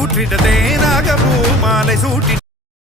ஊற்றிட்ட தேனாக பூ மாலை சூட்டி